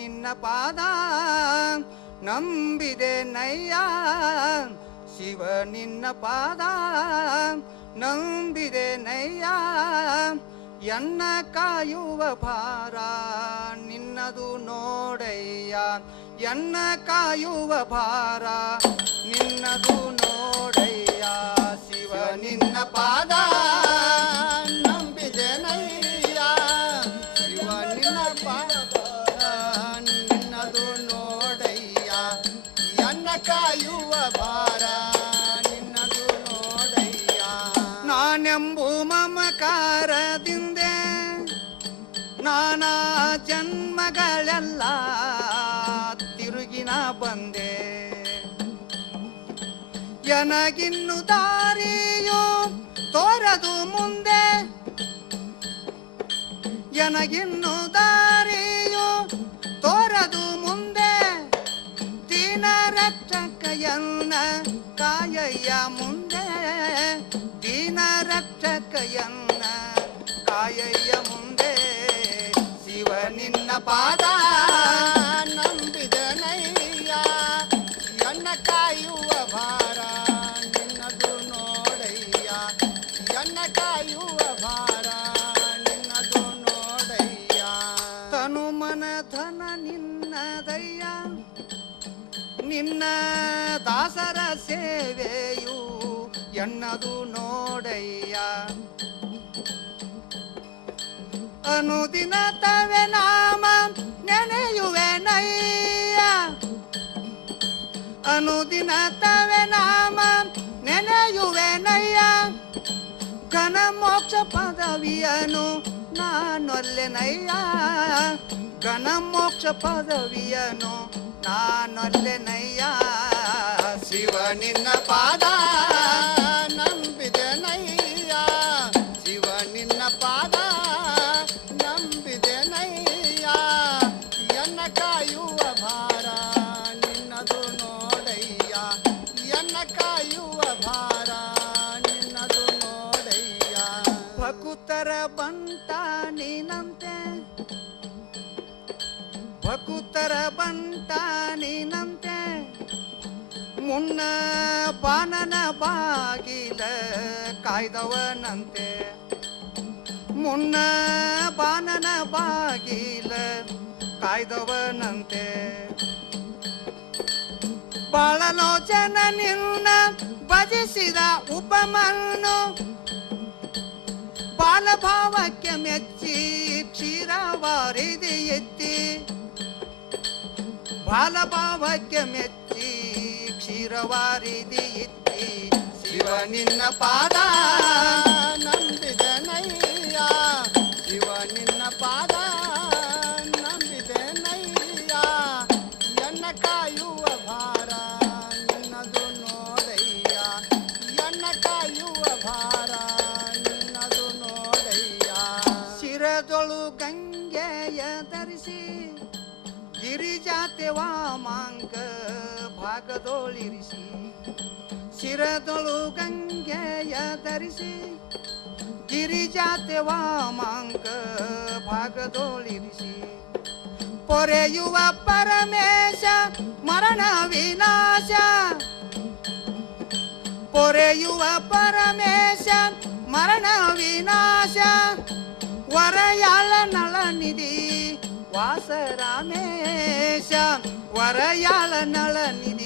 ನಿನ್ನ ಪಾದ ನಂಬಿದೆ ನಯ್ಯ ಶಿವ ನಿನ್ನ ಪಾದ ನಂಬಿದೆ ನಯ್ಯ ಎನ್ನ ಕಾಯುವ ಭಾರ ನಿನ್ನದು ನೋಡಯ್ಯ ಎನ್ನ ಕಾಯುವ ಭಾರ ನಿನ್ನದು ನೋಡಯ್ಯ ಶಿವ ನಿನ್ನ ಪಾದ ನಂಬಿದೆ ನಯ್ಯ ಶಿವ ನಿನ್ನ ಪಾದ ನಿನ್ನದು ನೋಡಯ್ಯ ಎನ್ನ ಕಾಯುವ ಭಾರ ನಿನ್ನದು ನೋಡಯ್ಯ ನಾನೆಂಬು ಮಮಕಾರದಿಂದ ನಾನಾ ಜನ್ಮಗಳೆಲ್ಲ ತಿರುಗಿನ ಬಂದೆ ಎನಗಿನ್ನು ದಾರಿಯೋ ತೋರದು ಮುಂದೆ ಎನಗಿನ್ನು ದಾರಿಯೋ ತೋರದು ಮುಂದೆ ದೀನ ರಕ್ಷಕಯನ್ನ ಕಾಯಯ್ಯ ಮುಂದೆ ದೀನ ರಕ್ಷಕಯನ್ನ ಕಾಯಯ್ಯ ಮುಂದೆ ಶಿವ ನಿನ್ನ ಪಾದ ನಂಬಿದ ನಯ್ಯ ಎನ್ನ ಕಾಯುವ ಭಾರ ನಿನ್ನದು ನೋಡಯ್ಯ ಎನ್ನ ಕಾಯುವ ಭಾರ ನಿನ್ನದು ನೋಡಯ್ಯ ತನು ಮನ ಧನ ನಿನ್ನದಯ್ಯ ನಿನ್ನ ದಾಸರ ಸೇವೆಯು ಎನ್ನದು ನೋಡಯ್ಯ ಅನುದಿನ ತವೆ ನಾಮ ನೆನೆಯುವೆ ನಯ್ಯ ಅನುದಿನ ತವೆ ನಾಮ ನೆನೆಯುವೆ ನಯ್ಯ ಘನ ಮೋಕ್ಷ ಪದವಿಯನು ನಾನೊಲ್ಲೆ ನಯ್ಯ ಘನ ಮೋಕ್ಷ ಪದವಿಯನು ನಾನೊಲ್ಲೆ ನಯ್ಯ ಶಿವ ನಿನ್ನ ಪಾದ ನಂಬಿದೆ ನಯ್ಯ ಶಿವ ನಿನ್ನ ಪಾದ ನಂಬಿದೆ ನಯ್ಯ ಎನ್ನ ಕಾಯುವ ಭಾರ ನಿನ್ನದು ನೋಡಯ್ಯ ಎನ್ನ ಕಾಯುವ ಭಾರ ನಿನ್ನದು ನೋಡಯ್ಯ ಭಕುತರ ಬಂಟ ನೀನಂತೆ ಭಕುತರ ಬಂಟ ನೀನಂತೆ ಮುನ್ನ ಬಾನನ ಬಾಗಿಲ ಕಾಯ್ದವನಂತೆ ಮುನ್ನ ಬಾನನ ಬಾಗಿಲ ಕಾಯ್ದವನಂತೆ ಬಾಳಲೋಚನ ನಿನ್ನ ಭಜಿಸಿದ ಉಪಮನ್ನು ಬಾಲಭಾವಕ್ಕೆ ಮೆಚ್ಚಿ ಕ್ಷೀರವಾರಿದಿ ಎತ್ತಿ ಬಾಲಭಾವಕ್ಕೆ ಮೆಚ್ಚಿ ಕ್ಷೀರವಾರಿದಿ ಎತ್ತಿ ಶಿವ ನಿನ್ನ ಪಾದ ನಂಬಿದ ನಯ್ಯ ಶಿವ ನಿನ್ನ ಪಾದ ನಂಬಿದೆ ನಯ್ಯ ಎನ್ನ ಕಾಯುವ ಭಾರ ನಿನ್ನದು ನೋಡಯ್ಯ ಎನ್ನ ಕಾಯುವ ಭಾರ ನಿನ್ನದು ನೋಡಯ್ಯ ಶಿರದೊಳು ಗಂಗೆಯ ಧರಿಸಿ ಗಿರಿಜಾತೆ ವಾಮಾಂಕ ಭಾಗದೊಳಿರಿಸಿ ಶಿರದೊಳು ಗಂಗೆಯ ಧರಿಸಿ ಗಿರಿಜಾತೆ ವಾಮಾಂಕ ಭಾಗದೊಳಿರಿಸಿ ಪೊರೆಯುವ ಪರಮೇಶ ಮರಣ ವಿನಾಶ ಪೊರೆಯುವ ಪರಮೇಶ ಮರಣ ವಿನಾಶ ವರಯಾಳ ನಳನಿಧಿ ವಾಸ ರಾಮೇಶ ವರಯಾಳ ನಳನಿಧಿ